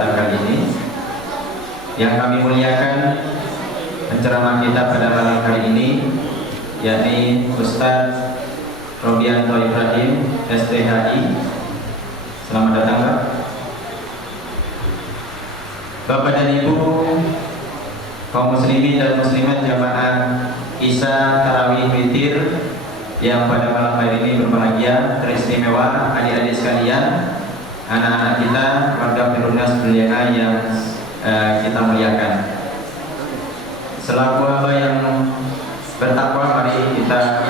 kesempatan kali ini. Yang kami muliakan penceramah kita pada malam hari ini, yakni Ustadz Robianto Ibrahim, STHI. Selamat datang, Pak. Bapak dan Ibu, kaum muslimin dan muslimat jamaah Isya Tarawih Witir yang pada malam hari ini berbahagia, teristimewa, adik-adik sekalian, anak-anak kita, warga Perumnas Beliana yang kita muliakan. Selaku hamba yang bertakwa, mari kita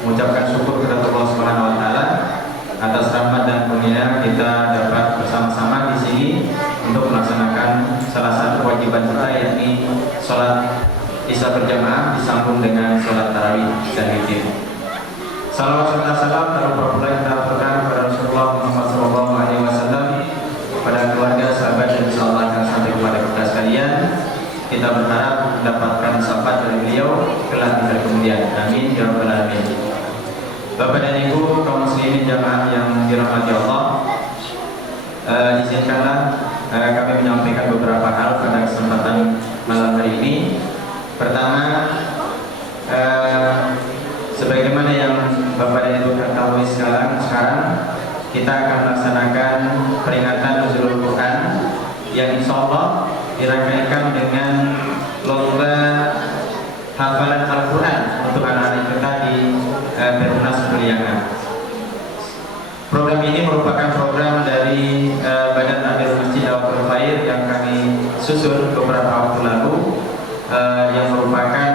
mengucapkan syukur kepada Allah Subhanahu wa taala atas rahmat dan karunia kita dapat bersama-sama di sini untuk melaksanakan salah satu kewajiban kita, yakni sholat Isya berjamaah disambung dengan sholat tarawih dan witir. Salawat serta salam terpulang kita aturkan kepada Rasulullah Muhammad SAW, kepada keluarga, sahabat, dan insyaallah akan sampai kepada kita sekalian. Kita berharap mendapatkan syafaat dari beliau kelak di hari kemudian. Amin ya rabbal alamin. Bapak dan Ibu, kaum muslimin jamaah yang dirahmati Allah, izinkanlah kami menyampaikan beberapa hal pada kesempatan malam hari ini. Pertama, sebagaimana yang Bapak dan Ibu ketahui sekarang kita akan melaksanakan peringatan Nuzulul Quran yang insya Allah dirangkaikan dengan lomba hafalan Al-Quran untuk anak-anak kita di Perumnas Beliana. Program ini merupakan program dari Badan Takmir Masjid Dawatul Khair yang kami susun beberapa waktu lalu, yang merupakan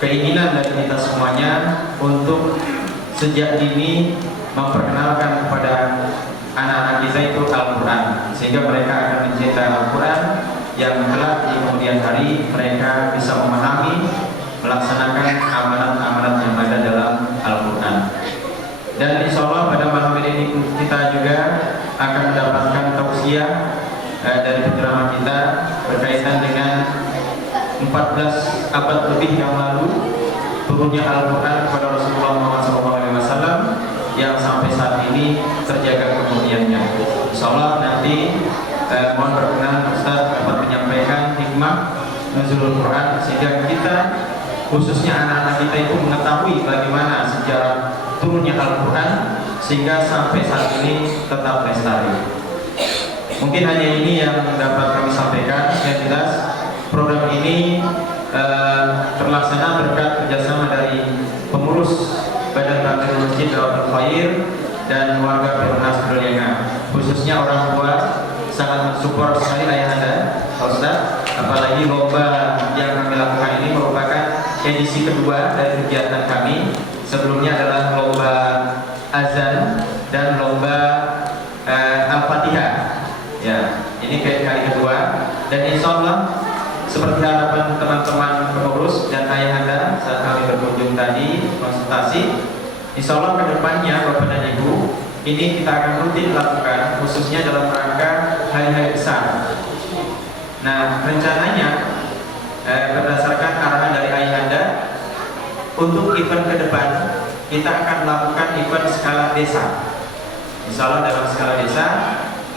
keinginan dari kita semuanya untuk sejak dini memperkenalkan kepada anak-anak kita itu Al-Quran, sehingga mereka akan mencintai Al-Quran yang kelak di kemudian hari mereka bisa memahami, melaksanakan amanat-amanat yang ada dalam Al-Quran. Dan insya Allah pada malam ini kita juga akan mendapatkan tausiah dari penceramah kita berkaitan dengan 14 abad lebih yang lalu turunnya Al-Quran kepada Rasulullah Muhammad SAW yang sampai saat ini terjaga kemudiannya. Insya Allah nanti mohon berkenan Ustaz dapat menyampaikan hikmah Nuzulul Quran sehingga kita, khususnya anak-anak kita itu mengetahui bagaimana sejarah turunnya Al-Quran sehingga sampai saat ini tetap lestari. Mungkin hanya ini yang dapat kami sampaikan. Yang jelas program ini terlaksana berkat kerjasama dari pengurus Badan Takmir Masjid Dawatul Khair dan warga Perumnas Beliana, khususnya orang tua sangat mensupport sekali ayahanda, Ustaz. Apalagi lomba yang kami lakukan ini merupakan edisi kedua dari kegiatan kami. Sebelumnya adalah lomba azan dan lomba Al-Fatihah. Ya, ini kali kedua, dan insya Allah seperti harapan teman-teman pengurus dan ayahanda saat kami berkunjung tadi konsultasi, insya Allah kedepannya Bapak dan Ibu, ini kita akan rutin lakukan khususnya dalam rangka hari-hari besar. Nah, rencananya berdasarkan arahan dari ayahanda, untuk event ke depan kita akan melakukan event skala desa. Insya Allah dalam skala desa,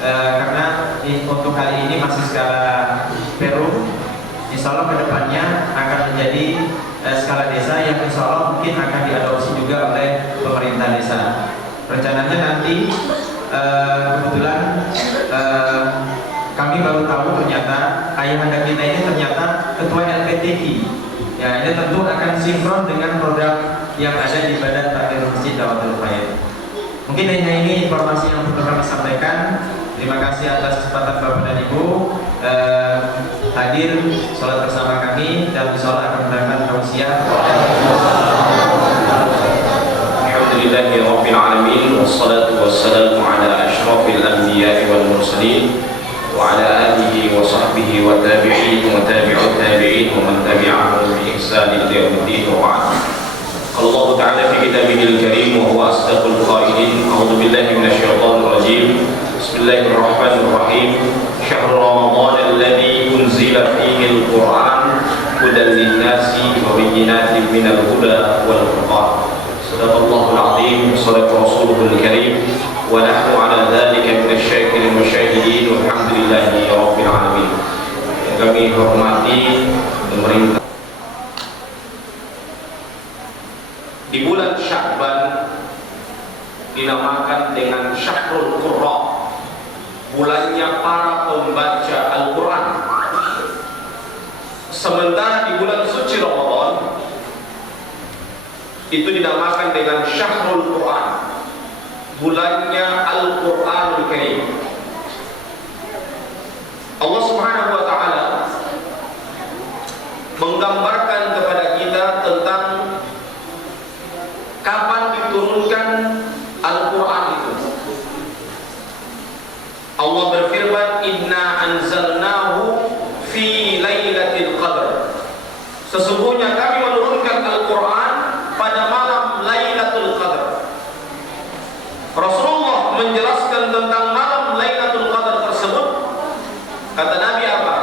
karena untuk kali ini masih skala Perum, insya Allah kedepannya akan menjadi skala desa yang insya Allah mungkin akan diadopsi juga oleh pemerintah desa. Rencananya nanti kebetulan kami baru tahu ternyata ayahanda kita ini ternyata ketua LPTI. Ya, ini tentu akan sinkron dengan program yang ada di Badan Takmir Masjid Dawatul Khair. Mungkin hanya ini informasi yang perlu kami sampaikan. Terima kasih atas kesempatan Bapak dan Ibu hadir sholat bersama kami dan sholat akan mendengarkan tausiah. Alhamdulillahi Rabbil Alamin, wassalatu wassalamu ala ashrafil anbiya'i wal mursalin wa ala alihi wa sahbihi wa tabi'in wa tabi'ut tabi'in wa man tabi'ahum bi ihsan ila yaumiddin wa ba'd. Allah Ta'ala fi kitabihil karim wa huwa asdaqul qailin. A'udzu billahi minasyaitonir rajim. Bismillahirrahmanirrahim. Syahrul Ramadan alladzi unzila fihi al-Qur'an hudan lin-nasi wa bayyinatin minal huda wal furqan. Sadaqallahul 'azim, sadaqa rasuluhul karim, wa nahnu 'ala dzalika minasy bulannya para pembaca Al-Quran. Sementara di bulan suci Ramadan itu dinamakan dengan Syahrul Quran, bulannya Al-Quranul Karim. Allah Subhanahu wa Ta'ala menggambarkan kepada kita tentang kapan diturunkan Al-Quran itu. Allah berfirman, Inna anzalnahu fi lailatul qadr. Sesungguhnya kami menurunkan Al-Quran pada malam Lailatul Qadar. Rasulullah menjelaskan tentang malam Lailatul Qadar tersebut. Kata Nabi apa?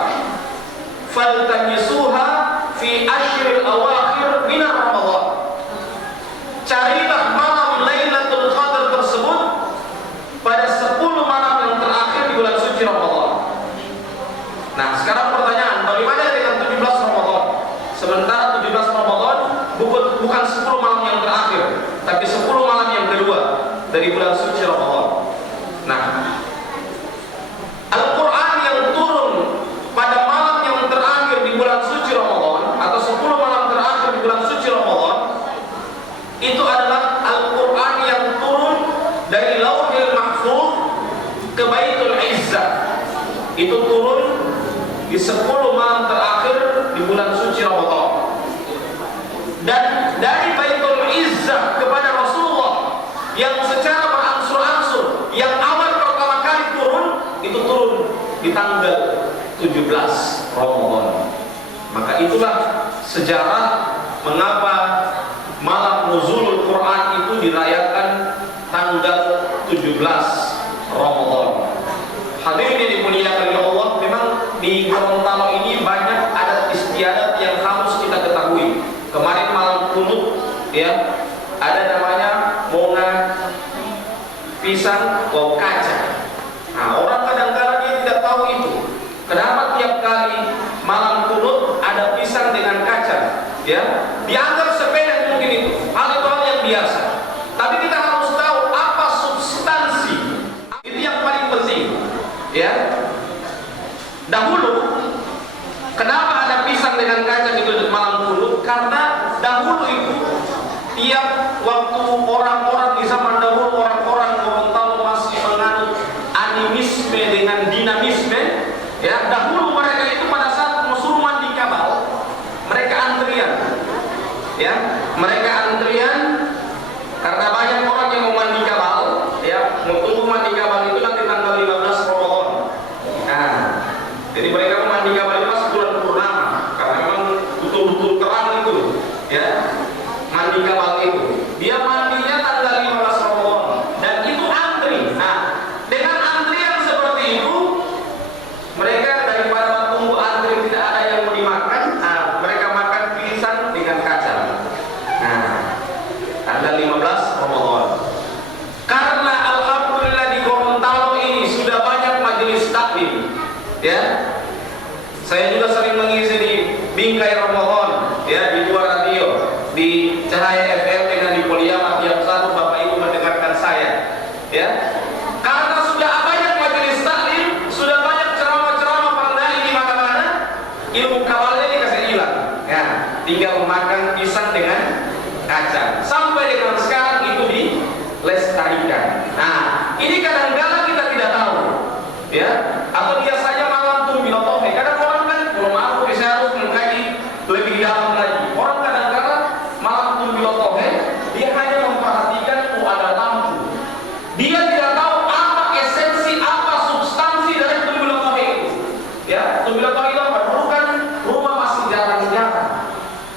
Faltamisuha fi ashril awakhir min Ramadan. Carilah malam Lailatul Qadar tersebut pada 10 malam yang terakhir di bulan suci Ramadan. Nah, sekarang pertanyaan, bagaimana dengan 17 Ramadan? Sementara 17 Ramadan bukan 10 malam yang terakhir, tapi 10 malam yang kedua dari bulan suci Ramadan. Nah, Al-Quran yang turun pada malam yang terakhir di bulan suci Ramadan, atau 10 malam terakhir di bulan suci Ramadan, itu adalah Al-Quran yang turun dari Lauhil Mahfuz ke Baitul Izzah. Itu turun di 10 malam terakhir di bulan suci Ramadan. Dan dari Baitul Izzah kepada Rasulullah yang secara berangsur-angsur, yang awal pertama kali turun, itu turun di tanggal 17 Ramadan. Maka itulah sejarah mengapa malam nuzulul Quran itu dirayakan tanggal 17 Ramadan. Hadirin yang dimuliakan oleh Allah, memang di Gorontalo ini banyak adat istiadat yang harus kita ketahui. Kemarin malam kunut, ya, ada namanya monga pisang bau kaca. Nah, orang kadang-kadang dia tidak tahu itu. Kenapa tiap kali malam kunut ada pisang dengan kaca? Ya, dianggap sepele mungkin itu. Hal itu hal yang biasa. Tapi kita harus tahu apa substansi. Itu yang paling penting. Ya. Dahulu kenapa ada pisang dengan kaca di malam kunut? Karena dahulu itu tiap waktu orang-orang di zaman dahulu, orang-orang Gorontalo masih menganut animisme dengan dinamisme. Ya, dahulu mereka itu pada saat musulman di Kabal, mereka antrian. Ya, mereka antrian karena banyak orang yang mau mandi Kabal. Ya, mau tunggu mandi Kabal itu nanti tanggal 15 Ramadan. Nah, jadi mereka mau mandi Kabal itu pas bulan purnama, karena memang betul-betul terang itu. Ya, mandi Kabal itu. Dia mandinya tanggal 15 Ramadan dan itu antri. Nah, dengan antrian seperti itu, mereka daripada tunggu antri tidak ada yang mau dimakan, mereka makan pisang dengan kaca. Nah, tanggal 15 Ramadan. Karena alhamdulillah di Gorontalo ini sudah banyak majelis taklim. Ya. Saya juga sering mengisi di Bingkai Ramadan, ya, di dua radio, di Cahaya FM dengan di Poliama tiap satu Bapak Ibu mendengarkan saya. Ya. Karena sudah banyak majelis taklim, sudah banyak ceramah-ceramah pandai di mana-mana, ilmu kabalnya dikasih hilang. Ya, tinggal makan pisang dengan kaca. Sampai dengan sekarang itu dilestarikan. Nah, ini kadang-kadang kita tidak tahu. Ya, atau biasanya malam tuh bilotohe. Kadang orang kan, kalau maaf saya harus mengkaji lebih dalam lagi. Orang kadang-kadang malam tuh bilotohe, dia hanya memperhatikan ada lampu. Dia tidak tahu apa esensi, apa substansi dari tumbilotohe itu. Ya, tumbilotohe itu apa? Dulu kan rumah masih jarang-jarang.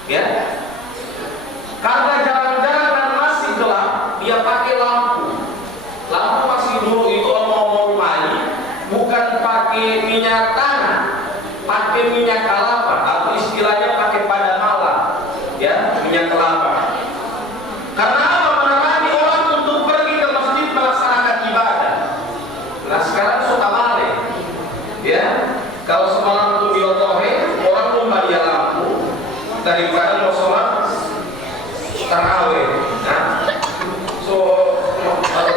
Ya, karena jarang-jarang dan masih gelap, dia pakai lampu. Lampu masih dulu itu omong-omong main, bukan pakai minyak tanah, pakai minyak kelapa, atau istilahnya pakai pada malam. Ya, minyak kelapa. Karena apa? Menemani orang untuk pergi ke masjid melaksanakan ibadah. Nah, sekarang suka male. Ya, kalau semalam itu biotohe, orang lupa dia lampu daripada mau sholat tarawih. Nah, so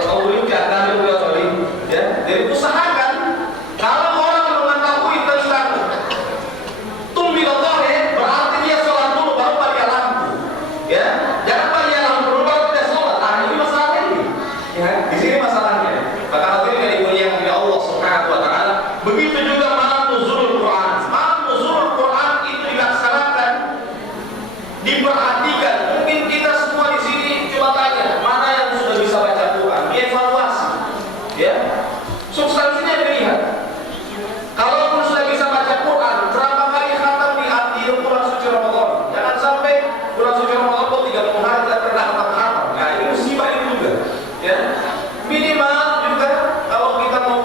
tahu jangan biotohe. Ya, jadi usahakan Begitu juga malam nuzulul Quran. Malam nuzulul Quran itu dilaksanakan, diperhatikan. Mungkin kita semua di sini coba tanya, mana yang sudah bisa baca Quran? Dievaluasi, ya. Substansinya dilihat. Kalau sudah bisa baca Quran, berapa kali khatam di bulan suci Ramadan? Jangan sampai bulan suci Ramadan kok 30 hari tidak pernah khatam. Nah, ini musibah ini juga, ya. Minimal juga kalau kita mau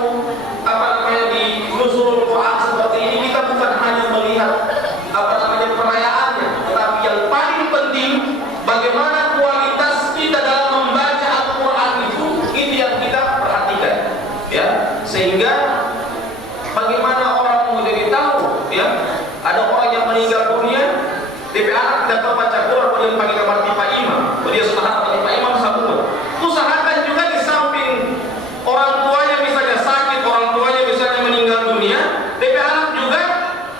di nuzulul Quran seperti ini, kita bukan hanya melihat perayaannya, tetapi yang paling penting bagaimana kualitas kita dalam membaca Al-Quran itu yang kita perhatikan, ya. Sehingga bagaimana orang mau jadi tahu, ya, ada orang yang meninggal dunia, DP anak tidak tahu baca Quran, kemudian pakai kamar tipa imam, dia sudah tipa imam sabun. Usahakan juga di samping orang tuanya misalnya sakit, orang tuanya misalnya meninggal dunia, DP anak juga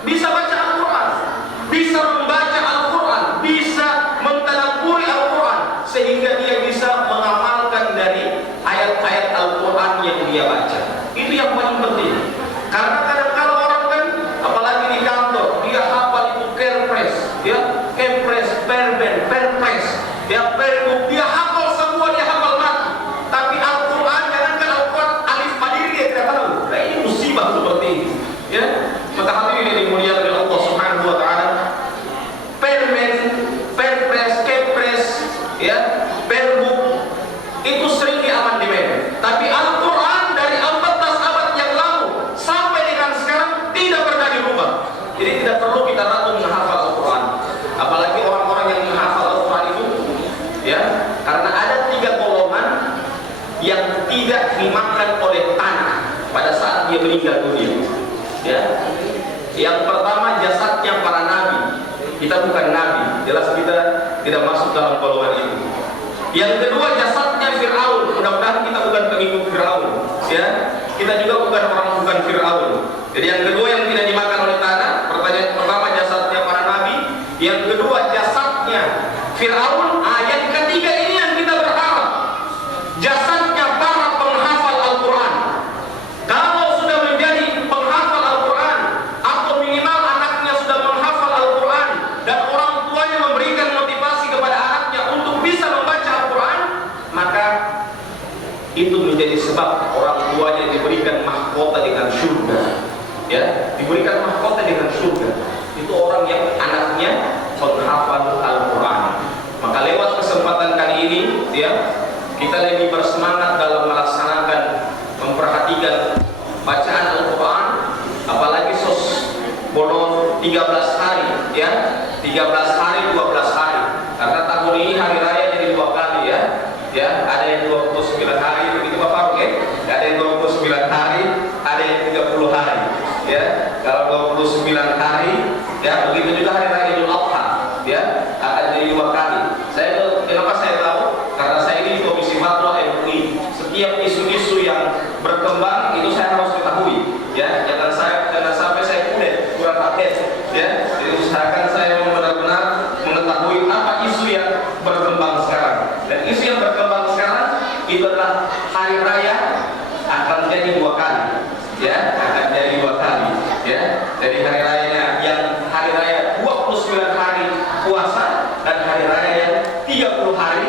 bisa baca Al-Quran, bisa membaca Al-Quran, bisa mentadabburi Al-Quran, sehingga dia bisa mengamalkan dari ayat-ayat Al-Quran yang dia baca. Itu yang paling penting. Karena kadang-kadang orang kan, apalagi di kantor, dia hafal itu kerpres, ya, kepres, perben, perpres, ya, pergub, dia hafal semua, dia hafal mati. Tapi Al-Quran, jangankan Al-Quran, alif madiri dia tidak tahu. Nah, ini musibah seperti ini, ya. Maka hadirin yang dimuliakan oleh Allah Subhanahu wa taala, permen, perpres, kepres, ya, pergub itu sering diamandemen. Tapi Al-Quran dari 14 abad yang lalu sampai dengan sekarang tidak pernah dirubah. Jadi tidak perlu kita ragu menghafal Al-Quran. Apalagi orang-orang yang menghafal Al-Quran itu, ya, karena ada 3 golongan yang tidak dimakan oleh tanah pada saat dia meninggal dunia, ya. Yang pertama jasadnya para nabi. Kita bukan nabi, jelas kita tidak masuk dalam golongan itu. Yang kedua jasadnya Fir'aun. Mudah-mudahan kita bukan pengikut Fir'aun, ya. Kita juga bukan Fir'aun. Jadi yang kedua yang tidak dimakan oleh tanah. Pertanyaan pertama jasadnya para nabi. Yang kedua jasadnya Fir'aun. Yang ketiga ini yang kita berharap, jasadnya para penghafal Al-Quran. Kalau sudah menjadi penghafal Al-Quran, atau minimal anaknya sudah menghafal Al-Quran, dan orang tuanya memberikan motivasi kepada anaknya untuk bisa membaca Al-Quran, maka itu menjadi sebab orang tuanya diberikan mahkota dengan surga, ya, diberikan mahkota dengan surga. Itu orang yang anaknya menghafal Al-Quran. Maka lewat kesempatan kali ini, ya, kita lebih bersemangat dalam melaksanakan, memperhatikan bacaan Al-Quran, apalagi bodoh 13 hari, ya, 13 hari, 12 hari. Karena tahun ini hari raya jadi 2 kali, ya. Ya, ada yang 29 hari, begitu Pak Faruk, ya. Ada yang 29 hari, ada yang 30 hari, ya. Kalau 29 hari, ya, begitu juga hari raya Idul Adha, ya, akan jadi 2 kali. Kenapa saya tahu? Karena saya ini di Komisi Fatwa MUI. Setiap isu-isu yang berkembang itu saya harus ketahui, ya. Jangan sampai saya kurang update, ya. Jadi usahakan saya benar-benar mengetahui apa isu yang berkembang sekarang. Dan isu yang berkembang sekarang itu adalah hari raya akan jadi 2 kali, ya, akan jadi 2 kali, ya. Jadi hari rayanya yang hari raya 29 hari puasa dan hari raya yang 30 hari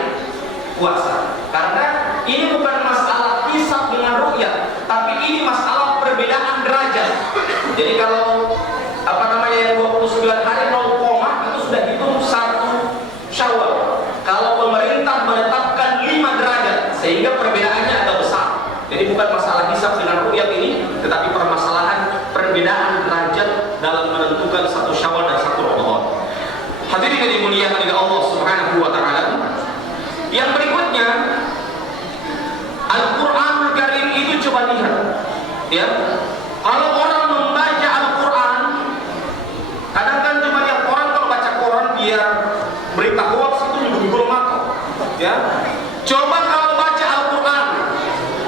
puasa. Karena ini bukan masalah hisab dengan ru'yah, tapi ini masalah perbedaan derajat. Jadi kalau yang 29 hari 0, itu sudah hitung 1 Syawal. Kalau pemerintah menetapkan 5 derajat, sehingga perbedaannya agak besar. Jadi bukan masalah hisab dengan ru'yah ini, tetapi permasalahan perbedaan derajat dalam menentukan 1 Syawal dan 1 Ramadan. Hadirin yang dimuliakan oleh Allah Subhanahu wa taala. Yang berikutnya, Al-Qur'anul Karim itu coba lihat, ya. Kalau orang membaca Al-Qur'an, kadang-kadang cuma yang orang kalau baca Quran biar berita hoax itu nyuguh-nyuguh mata, ya. Coba kalau baca Al-Qur'an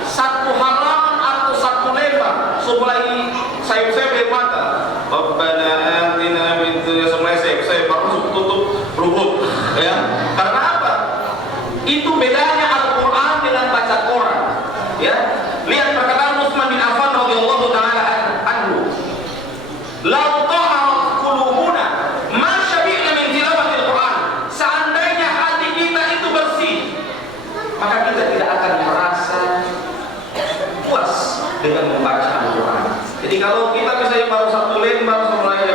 1 halaman atau 1 lembar, mulai sayup-sayup dari mata. Rabbana atina min dunya, mulai sayup-sayup baru tutup rubut, ya. Karena apa? Itu bedanya Al-Qur'an dengan baca Quran, ya. Lihat perkataan Utsman bin Affan radhiyallahu taala anhu. membaca Al-Quran. Jadi kalau kita misalnya baru satu lembar mulai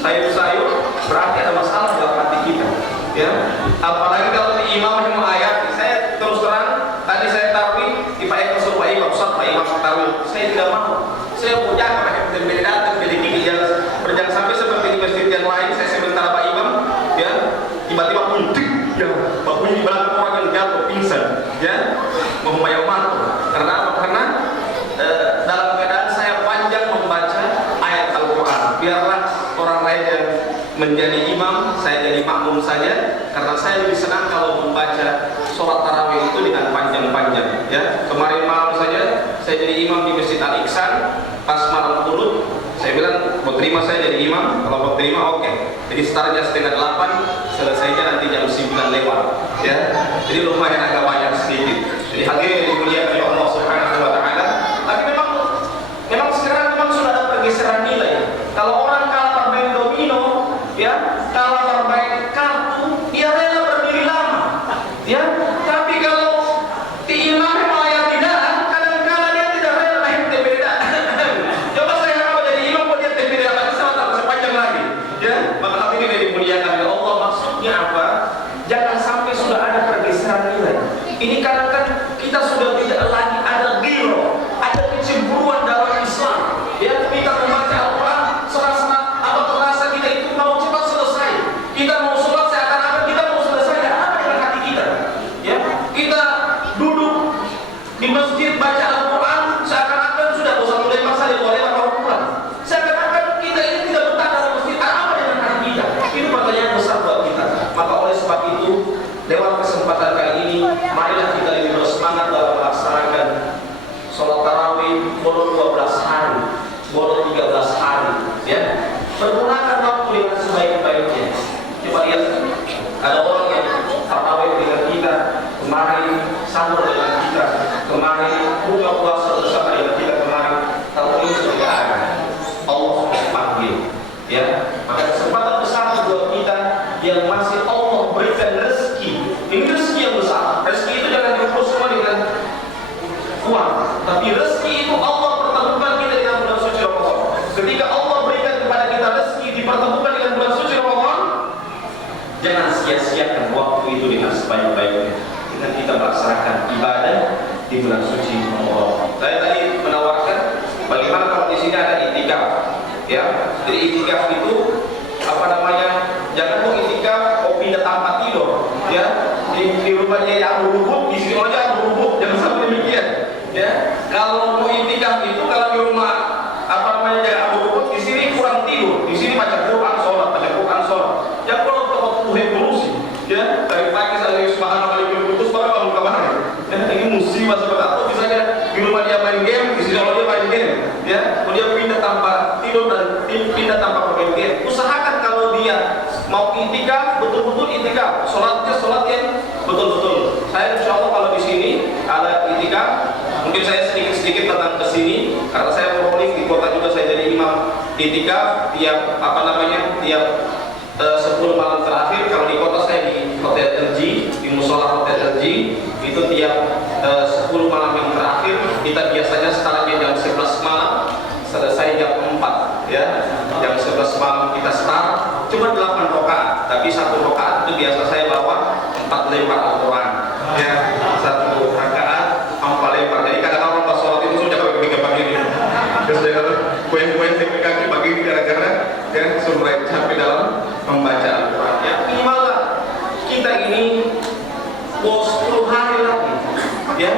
sayur-sayur, berarti ada masalah dalam hati kita. Ya, apalagi kalau di imam yang ayat. Saya terus terang, tadi saya tarawih di Pak Eko suruh Pak Imam, Ustaz Pak Imam tarawih. Saya tidak mau. Saya mau jaga pakai beda datang dari gigi berjangan sampai seperti di masjid yang lain. Saya sementara Pak Imam, ya, tiba-tiba bunyi, ya, Pak bunyi di belakang orang yang jatuh pingsan, ya, mau bayar mantu. Karena apa? Karena dalam keadaan saya panjang membaca ayat Al-Quran. Biarlah orang lain yang menjadi imam, saya jadi makmum saja, karena saya lebih senang kalau membaca sholat tarawih itu dengan panjang-panjang. Ya, kemarin malam saja saya jadi imam di Masjid Al-Ihsan, pas malam Qunut, saya bilang mau terima saya jadi imam, kalau mau terima oke. Jadi startnya 7:30, selesainya nanti jam 9 lewat. Ya, jadi lumayan agak banyak sedikit. Jadi hadirin dimuliakan oleh Allah Subhanahu Wa Taala. Tapi memang sekarang sudah ada pergeseran nilai. Kalau orang kalah bermain domino, ya, kalah bermain kartu, ia rela berdiri lama, ya. Tapi kalau di imam yang tidak, kadang-kadang dia tidak rela main beda. Coba saya kalau jadi imam kok dia beda lagi sama sepanjang lagi, ya. Maka hal ini dimuliakan oleh Allah. Maksudnya apa? Jangan sampai sudah ada pergeseran nilai. Ini karena kan kita sudah tidak lagi ada giro, ada kecemburuan dalam Islam. Ya, kita membaca Al-Quran terasa kita itu mau cepat selesai. Kita mau sholat seakan-akan kita mau selesai. Apa dengan hati kita? Ya, kita duduk di masjid baca Al-Quran seakan-akan sudah satu lembar saja boleh baru pulang. Seakan-akan kita ini tidak betah dalam masjid. Apa dengan hati kita? Ini pertanyaan besar buat kita. Maka oleh sebab itu, lewat kesempatan kali ini, marilah kita lebih bersemangat dalam melaksanakan sholat tarawih boleh 12 hari, boleh 13 hari, ya. Pergunakan waktu dengan sebaik-baiknya. Coba lihat, ada orang yang tarawih dengan kita, kemarin sahur dengan kita, kemarin buka puasa bersama dengan kita, kemarin tahun ini sudah ada. Allah sudah panggil, ya. Maka kesempatan besar buat kita yang masih Allah berikan rezeki. Ini rezeki yang besar. Rezeki itu jangan diukur semua dengan uang, tapi rezeki itu Allah pertemukan kita dengan bulan suci Ramadan. Ketika Allah berikan kepada kita rezeki dipertemukan dengan bulan suci Ramadan, jangan sia-siakan waktu itu dengan sebaik-baiknya dengan kita melaksanakan ibadah di bulan suci Ramadan. Saya tadi menawarkan bagaimana kalau di sini ada itikaf, ya. Jadi itikaf itu apa namanya? Jangan mau itikaf mau pindah tanpa tidur, ya. Di rumahnya yang berubuk, di sini aja berubuk, jangan sampai demikian. Ya, kalau mau itikaf itu kalau di rumah apa namanya jangan berubuk, di sini kurang tidur, di sini baca Quran sholat. Jangan kalau tempat revolusi, ya, dari pagi sampai subhanallah putus baru bangun kemarin. Ya, ini musibah seperti apa? Misalnya di rumah dia main game, di sini dia main game, ya, kemudian pindah tanpa tidur dan pindah tanpa bermain game. Usahakan kalau dia mau itikaf betul-betul itikaf, sholatnya sholat yang betul-betul. Saya insya Allah kalau di sini ada itikaf, mungkin saya sedikit-sedikit datang ke sini karena saya rolling di kota juga, saya jadi imam itikaf tiap apa namanya tiap 10 malam terakhir. Kalau di kota saya di Hotel LG, di musola Hotel LG itu tiap 10 malam yang terakhir kita biasanya startnya jam 11 malam, selesai jam 4, ya. Jam 11 malam kita start, cuma 8 rakaat, tapi 1 rakaat itu biasa saya bawa 4 lembar Al-Quran, ya. 1 rakaat 4 lembar. Jadi kadang-kadang pas sholat itu sudah pagi ini, terus dia kuen-kuen kaki pagi gara-gara ya suruh capek dalam membaca Al-Quran. Ya minimal lah kita ini mau 10 hari lagi, ya.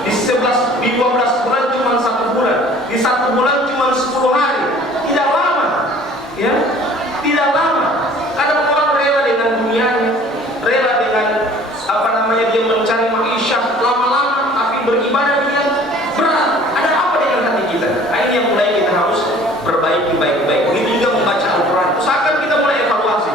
Di 12 bulan cuma 1 bulan, di 1 bulan cuma 10 hari, tidak lama, ya, tidak lama. Kadang orang rela dengan dunianya, rela dengan apa namanya dia mencari maisha lama-lama, tapi beribadah dia berat. Ada apa dengan hati kita? Nah, ini yang mulai kita harus perbaiki baik-baik. Begitu juga membaca Al-Quran. Usahakan kita mulai evaluasi.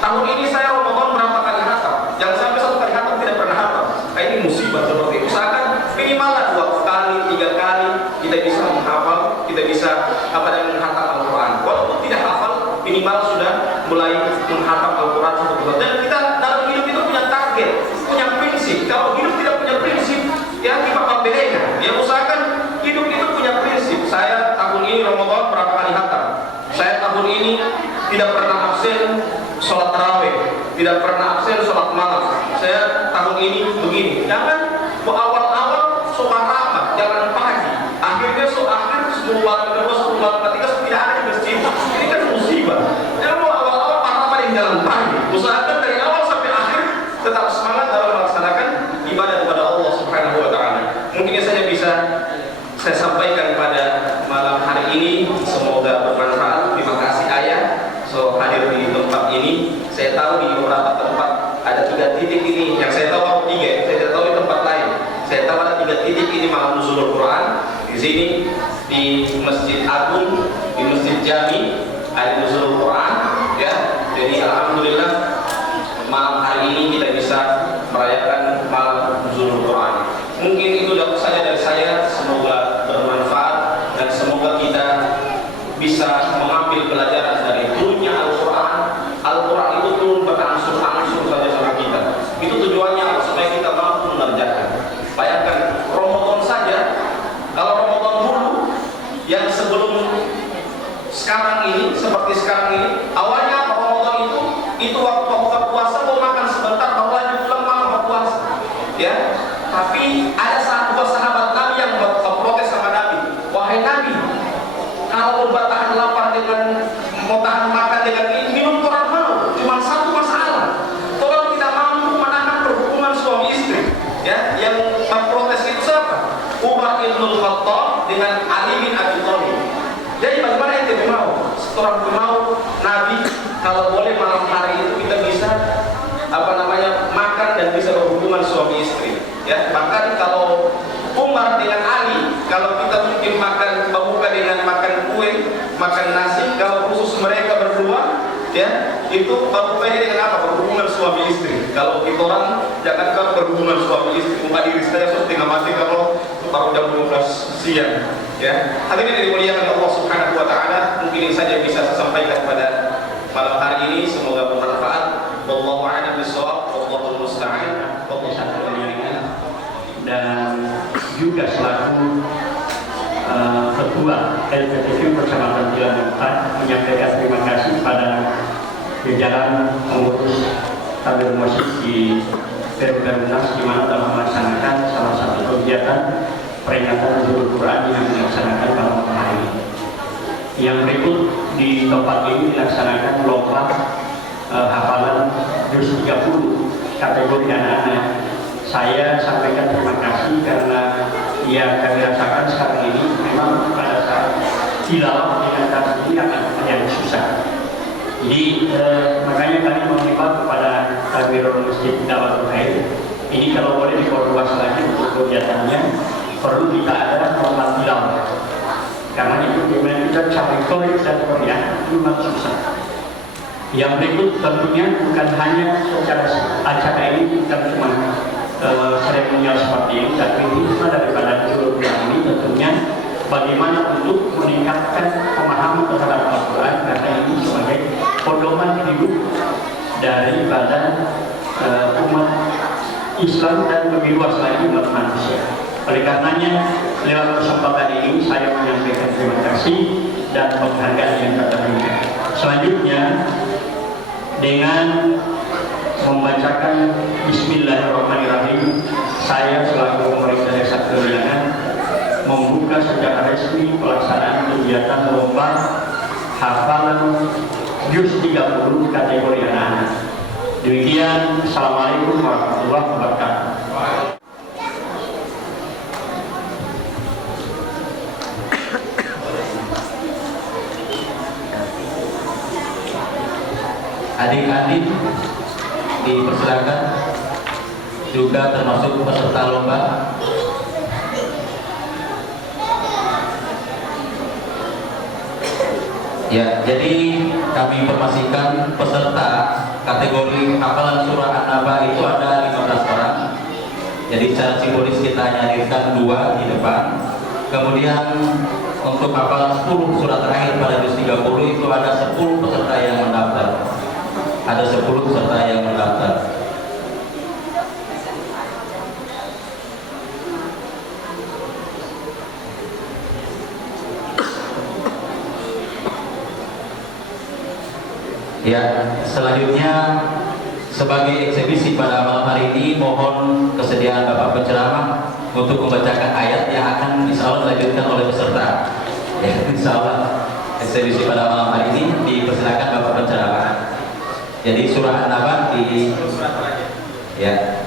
Tahun ini saya Ramadan berapa kali hatam? Jangan sampai 1 kali hatam tidak pernah hatam. Nah, ini musibah seperti itu. Usahakan minimal 2 kali, 3 kali kita bisa menghafal, kita bisa apa dengan menghatam Al-Quran. Walaupun tidak hafal, minimal sudah mulai menghatam Al-Quran satu bulan. Dan kita dalam hidup itu punya target, punya prinsip. Kalau hidup tidak punya prinsip, ya kita berbeda. Ya usahakan hidup itu punya Ramadan berapa kali khatam. Saya tahun ini tidak pernah absen sholat tarawih, tidak pernah absen sholat malam. Saya tahun ini begini. Jangan awal-awal sholat rapat, jangan pagi. Akhirnya akhir 10 malam kedua, 10 malam ketiga tidak ada di masjid. Ini kan musibah. Jangan awal-awal rapat yang jalan pagi. Usahakan dari awal sampai akhir tetap semangat dalam melaksanakan ibadah kepada Allah Subhanahu wa taala. Mungkin saja bisa saya sampaikan pada malam hari ini, semoga bermanfaat. Terima kasih Ayah hadir di tempat ini. Saya tahu di beberapa tempat ada 3 titik ini, yang saya tahu 3, saya tidak tahu di tempat lain. Saya tahu ada 3 titik ini malam nuzulul Quran. Di sini di Masjid Agung, di Masjid Jami ada nuzulul Quran, ya. Jadi alhamdulillah malam hari ini kita bisa merayakan malam nuzulul Quran. Mungkin itu saja dari saya, semoga bermanfaat dan semoga kita bisa mengambil pelajaran dari turunnya Al-Quran. Al-Quran itu turun berangsur-angsur saja sama kita. Itu tujuannya supaya kita mampu mengerjakan. Bayangkan Ramadan saja, kalau Ramadan dulu yang sebelum sekarang ini, seperti sekarang ini, awalnya Ramadan itu waktu buka puasa mau makan sebentar, baru lanjut pulang makan berpuasa, ya. Tapi ada dua sahabat Nabi yang protes sama Nabi. Wahai Nabi, kalau bertahan lapar dengan mau tahan makan dengan ini, minum Quran mau. Cuma satu masalah, kalau tidak mampu menahan perhubungan suami istri, ya. Yang memprotes itu siapa? Umar ibn Khattab dengan Ali bin Abi Thalib. Jadi bagaimana yang tidak mau? Seorang mau Nabi kalau boleh malam hari itu kita bisa makan dan bisa berhubungan suami istri, ya. Bahkan kalau Umar dengan Ali, kalau kita mungkin makan berbuka dengan makan kue, makan nasi, kalau khusus mereka berdua, ya, itu berbukanya dengan apa? Berhubungan suami istri. Kalau kita orang jangan kalau berhubungan suami istri, muka diri saya sudah tengah mati kalau baru jam 12 siang, ya. Hadirin yang dimuliakan Allah Subhanahu wa taala, mungkin ini saja bisa saya sampaikan pada malam hari ini, semoga bermanfaat. Wallahu a'lam bishawab, wallahul musta'an. Dan juga selaku ketua LPTV Kecamatan Jalan 4 menyampaikan terima kasih pada jajaran pengurus tabir musik di Perumnas, di mana telah melaksanakan salah satu kegiatan peringatan Nuzulul Quran yang dilaksanakan pada malam hari ini. Yang berikut di tempat ini dilaksanakan lomba hafalan juz 30 kategori anak-anak. Saya sampaikan terima kasih karena yang kami rasakan sekarang ini memang pada saat tilawah dengan tajwid ini akan menjadi susah. Jadi makanya kami mengimbau kepada Takbirul Masjid Dawatul Khair ini kalau boleh diperluas lagi untuk kegiatannya, perlu kita ada lomba tilawah. Karena itu dimana kita capai korek dan Korea memang susah. Yang berikut tentunya bukan hanya secara acara ini bukan cuma seremonial seperti ini, tapi hikmah daripada Nuzulul Quran ini tentunya bagaimana untuk meningkatkan pemahaman terhadap Al-Quran, karena ini sebagai pedoman hidup daripada umat Islam dan lebih luas lagi umat manusia. Oleh karenanya lewat kesempatan ini saya menyampaikan terima kasih dan penghargaan yang terterima. Selanjutnya dengan membacakan Bismillahirrahmanirrahim, saya selaku pemerintah Desa Keliangan membuka secara resmi pelaksanaan kegiatan lomba hafalan juz 30 kategori anak-anak. Demikian, Assalamualaikum warahmatullahi wabarakatuh. Adik-adik dipersilakan juga termasuk peserta lomba. Ya, jadi kami informasikan peserta kategori hafalan surah An-Naba itu ada 15 orang. Jadi secara simbolis kita hadirkan 2 di depan. Kemudian untuk hafalan 10 surat terakhir pada juz 30 itu ada 10 peserta yang mendaftar. Ada 10 peserta yang mendaftar. Ya, selanjutnya sebagai eksebisi pada malam hari ini mohon kesediaan Bapak penceramah untuk membacakan ayat yang akan insya Allah dilanjutkan oleh peserta. Ya, insya Allah eksebisi pada malam hari ini dipersilakan Bapak penceramah. Jadi surah An-Naba di ya,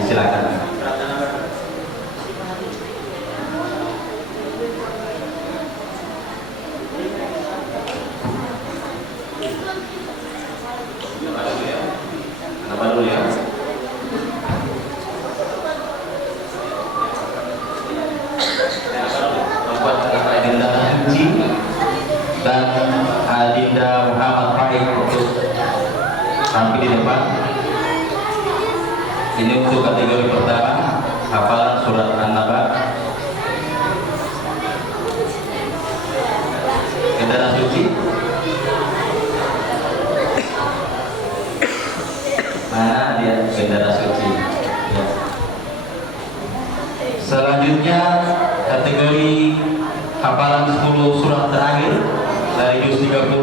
disilakan. Apa dulu ya? Adinda Haji dan Adinda Muhammad Faik untuk tampil di depan. Ini untuk kategori pertama hafalan surat An-Naba. Kendara suci. Mana dia kendara suci? Ya. Selanjutnya kategori hafalan 10 surat terakhir dari juz 30.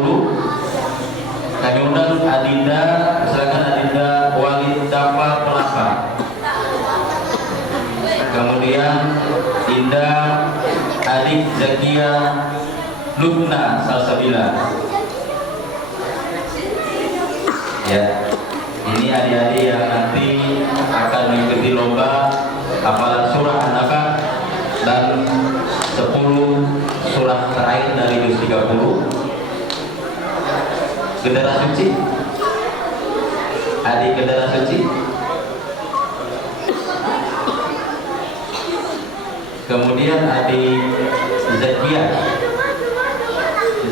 Kami undang Adinda, silakan Adinda Walid Dafa Pelapa. Kemudian Dinda Adik Zakia Lubna Salsabila. Ya, ini adik-adik yang nanti akan mengikuti lomba hafalan surah An-Naba dan 10 surah terakhir dari juz 30. Kendara suci, adik kendara suci. Kemudian adik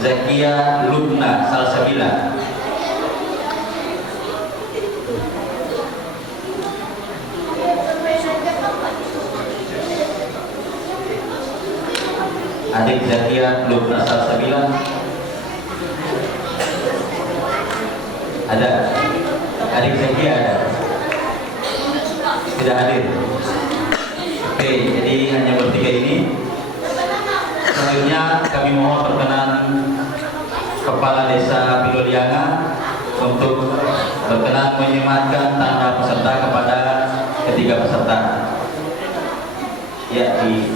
Zakia Lubna Salsabila. Adik Zakia Lubna Salsabila. Ada? Adik Zakia ada? Tidak hadir? Oke, jadi hanya bertiga ini. Selanjutnya kami mohon perkenan Kepala Desa Pilolianga untuk berkenan menyematkan tanda peserta kepada ketiga peserta. Ya, di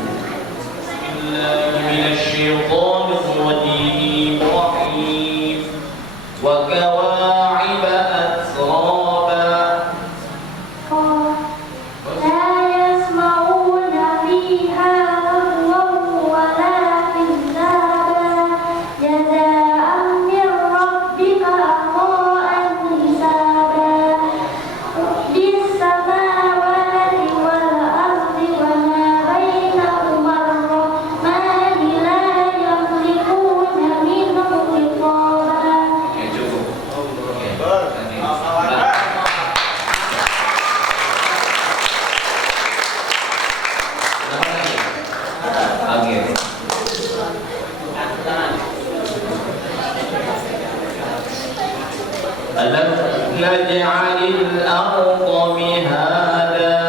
نجعل الأرض مهادا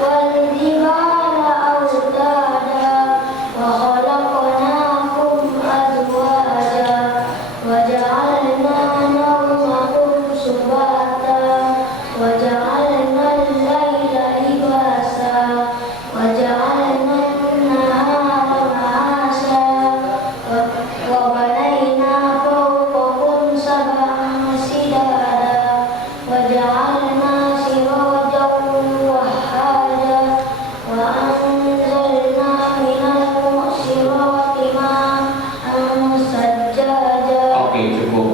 والجبال أوتادا وخلقناكم أزواجا وجعلنا نومكم سباتا وجعلنا الليل لباسا وجعلنا النهار معاشا وبنينا فوقكم سبعا شدادا وجعلنا سراجا وهاجا وأنزلنا من المعصرات ماء ثجاجا. Oke, cukup.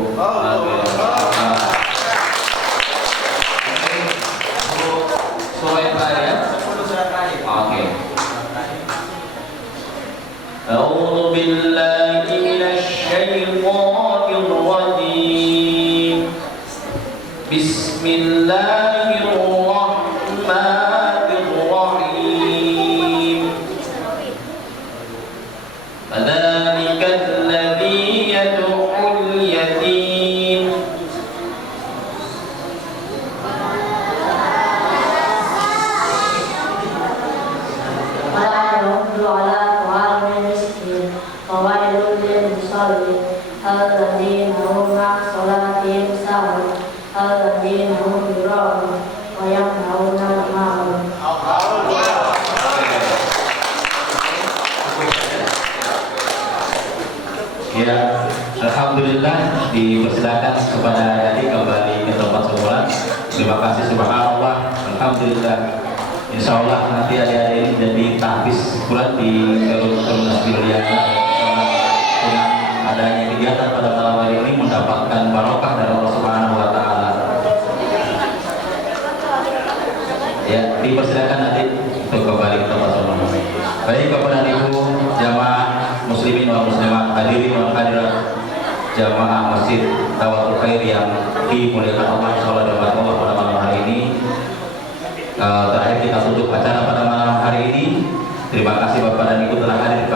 Surah yang terakhir ya? Oke. A'udzu billahi minasy syaithanir rajim. Bismillahirrahmanirrahim. Fadzalikal ladzi yad'ul yatim. ولا يرد على طعام المسكين وويل للمصلين الذين هم عن صلاتهم Ya, alhamdulillah dipersilakan kepada Yadi kembali ke tempat semula. Terima kasih, subhanallah, alhamdulillah. Insya Allah nanti adik-adik ini jadi tahfiz Quran di Kerunas Biliana. Dengan adanya kegiatan pada malam hari ini mendapatkan barokah dari Allah Subhanahu Wa Taala. Ya, dipersilakan nanti untuk kembali ke tempat semula. Baik kepada ibu jamaah muslimin wal muslimat, hadirin wal hadirat jamaah masjid Tawatul Khair yang dimuliakan Allah insyaallah dan Allah pada malam hari ini. Terakhir kita tutup acara pada malam hari ini. Terima kasih Bapak dan Ibu telah hadir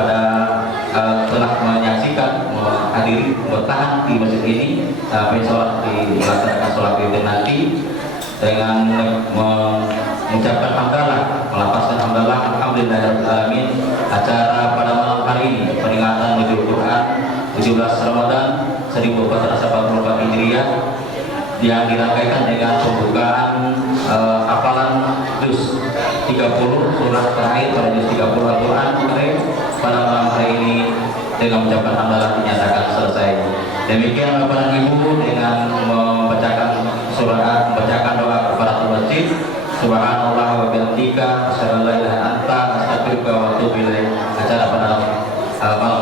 telah menyaksikan, menghadiri, bertahan di masjid ini sampai sholat dilaksanakan sholat witir nanti dengan mengucapkan hamdalah, melapaskan hamdalah, alhamdulillahirrahmanirrahim. Acara pada malam hari ini peringatan Nuzul Quran 17 Ramadan 1444 Hijriah yang dirangkaikan dengan pembukaan hafalan juz 30 surah terakhir pada juz 30 Al-Quran pada malam hari ini dengan mengucapkan hamdalah dinyatakan selesai. Demikian Bapak dan Ibu dengan membacakan membacakan doa kepada masjid. Subhanallah wa bihamdika asyhadu an la ilaha illa anta astaghfiruka wa atubu ilaik. Acara pada malam